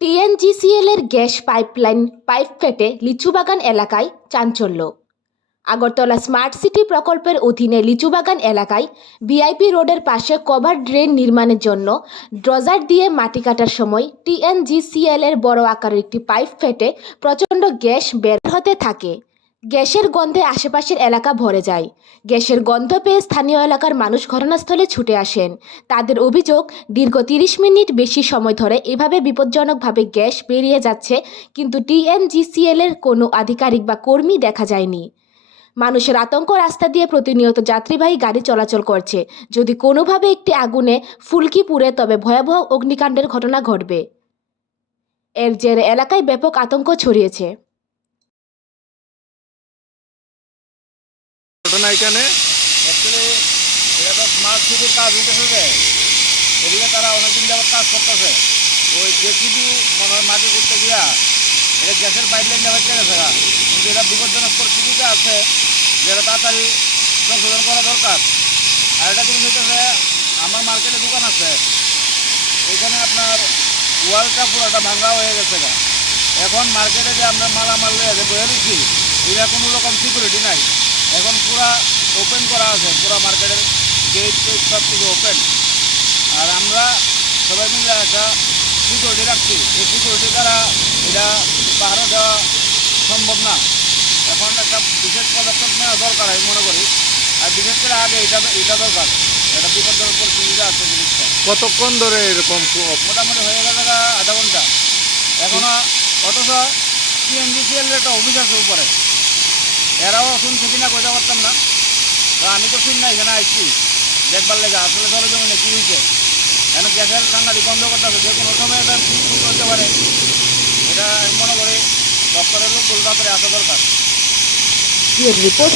TNGCL এর gas pipeline, pipe ফেটে লিচুবাগান এলাকায় চাঞ্চল্য। আগরতলা স্মার্ট সিটি প্রকল্পের অধীনে লিচুবাগান এলাকায় ভিআইপি রোডের পাশে কভার ড্রেন নির্মাণের জন্য ড্রজার দিয়ে মাটি কাটার সময় টিএনজিসিএলের বড় আকারের একটি পাইপ ফেটে প্রচণ্ড গ্যাস বের হতে থাকে। গ্যাসের গন্ধে আশেপাশের এলাকা ভরে যায়। গ্যাসের গন্ধ পেয়ে স্থানীয় এলাকার মানুষ ঘটনাস্থলে ছুটে আসেন। তাদের অভিযোগ, দীর্ঘ তিরিশ মিনিট বেশি সময় ধরে এভাবে বিপজ্জনকভাবে গ্যাস বেরিয়ে যাচ্ছে, কিন্তু টিএনজিসিএল এর কোনো আধিকারিক বা কর্মী দেখা যায়নি। মানুষের আতঙ্ক রাস্তা দিয়ে প্রতিনিয়ত যাত্রীবাহী গাড়ি চলাচল করছে। যদি কোনোভাবে একটি আগুনে ফুলকি পুড়ে, তবে ভয়াবহ অগ্নিকাণ্ডের ঘটনা ঘটবে। এর জেরে এলাকায় ব্যাপক আতঙ্ক ছড়িয়েছে। ঘটনা এখানে এটা স্মার্ট সিটির কাজ হইতেছে যে, এদিকে তারা অনেকদিন যাবত কাজ করতেছে। ওই জেসিবি মনে হয় মাটি করতে গিয়া এটা গ্যাসের পাইপলাইন যাবে চলে গেছে গা। কিন্তু এটা বিপজ্জনক পরিস্থিতিতে আছে, যেটা তাড়াতাড়ি সংশোধন করা দরকার। আর একটা জিনিস হইতেছে, আমার মার্কেটে দোকান আছে। এখানে আপনার ওয়ালটা পুরোটা ভাঙা হয়ে গেছে গা। এখন মার্কেটে যে আমরা মালামাল যে বয়ে দিচ্ছি এটা কোনো রকম সিকিউরিটি নাই। এখন পুরা ওপেন করা আছে পুরা মার্কেটের গেট টেট সব কিছু ওপেন আর আমরা সবাই মিলে একটা সিকিউরিটি রাখছি। এই সিকিউরিটি দ্বারা এটা পাহাড়ে দেওয়া সম্ভব না। এখন একটা বিশেষ পদক্ষেপ নেওয়া দরকার আমি মনে করি। আর বিশেষ করে আগে এটা এটা দরকার। এটা বিপজ্জনক পরিস্থিতিতে আছে জিনিসটা। কতক্ষণ ধরে এরকম মোটামুটি হয়ে গেছে আধা ঘণ্টা। এখনও অথচ টিএনজিসিএল একটা অফিস আছে উপরে। এরাও শুনছে কিনা কইতে পারতাম না। তো আমি তো শুন না এখানে আসছি দেখবার লেগে আসলে সরজমিনে কী হয়েছে কেন গ্যাসের সাংঘাতিক বন্ধ করতে হবে যে কোনো সময় এটা করতে পারে। এটা মনে করে দপ্তরের লোক কলকাতায় আসা দরকার। রিপোর্ট